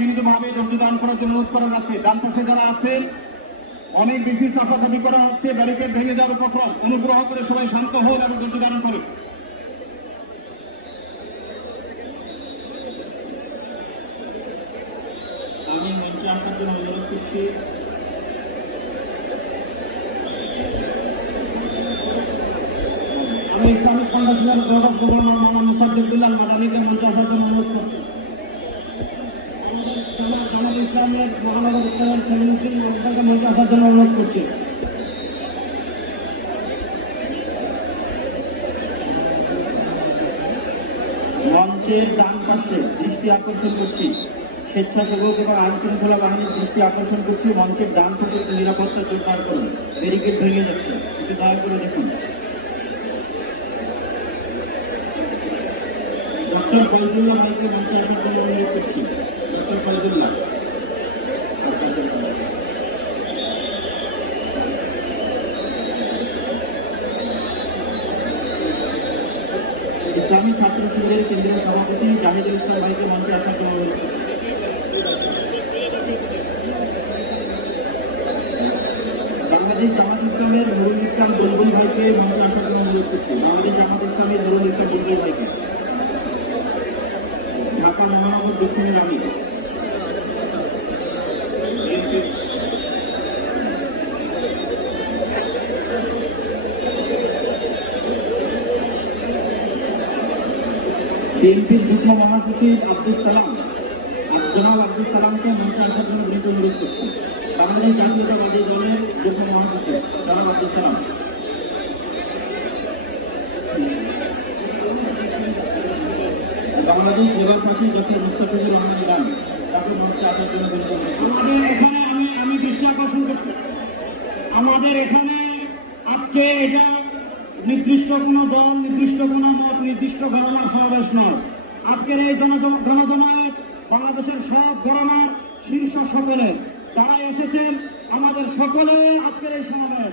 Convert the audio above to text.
বিভিন্নভাবে ধৈর্য দান করার জন্য অনুরোধ করা যাচ্ছে ডান পাশে যারা আছেন, অনেক বেশি চাপাচাপি করা হচ্ছে, ব্যারিকেড ভেঙে যাবে প্রথম অনুগ্রহ করে সবাই শান্ত হন এবং ধারণ করুন। আমি মঞ্চে আসার জন্য অনুরোধ করছি। আমি ইসলামিক ফাউন্ডেশনের গভর্নর মামা মুসাদ্দুল্লাহ মাদানিকে মঞ্চে আসার জন্য অনুরোধ করছি জামাত জামাত ইসলামের মহানগর উত্তরের আসার জন্য অনুরোধ করছি। মঞ্চের ডান পাশে দৃষ্টি আকর্ষণ করছি। স্বেচ্ছাসেবক এবং আইন শৃঙ্খলা বাহিনীর দৃষ্টি আকর্ষণ করছি। মঞ্চের ডান পাশে নিরাপত্তা জোরদার করুন ব্যারিকেড ভেঙে যাচ্ছে। একটু দয়া করে দেখুন। ডক্টর ফয়জুল্লাহ ভাইকে মঞ্চে আসার জন্য অনুরোধ করছি। ডক্টর ফয়জুল্লাহ। ইসলামী ছাত্র সংঘের কেন্দ্রীয় সভাপতি জাহিদুল ইসলাম ভাইকে মঞ্চে আসার জন্য। বাংলাদেশ জামাত ইসলামের নুরুল ইসলাম বুলবুল ভাইকে মঞ্চে আসার জন্য অনুরোধ করছি। বাংলাদেশ জামাত ইসলামের নুরুল ইসলাম বুলবুল ভাইকে। ঢাকা মহানগর দক্ষিণের আমি বিএনপির যুগ্ম মহাসচিব আব্দুল সালাম জনাব আব্দুল সালামকে মঞ্চে আসার জন্য বিনীত অনুরোধ করছি। বাংলাদেশ জাতীয়তাবাদী দলের যুগ্ম মহাসচিব জনাব Abdul Salam. Bangladesh labour party doctor Mustafizur Rahman Iran তাকে মঞ্চে আসার জন্য বিনীত অনুরোধ এখানে করছি। আমাদের এখানে আজকে এটা নির্দিষ্ট কোনো দল, নির্দিষ্ট কোনো মত, নির্দিষ্ট ঘটনার সমাবেশ নয়। আজকের এই জনজনায়েত বাংলাদেশের সব ঘটনার শীর্ষ সকলে, তারা এসেছেন আমাদের সকলে আজকের এই সমাবেশ।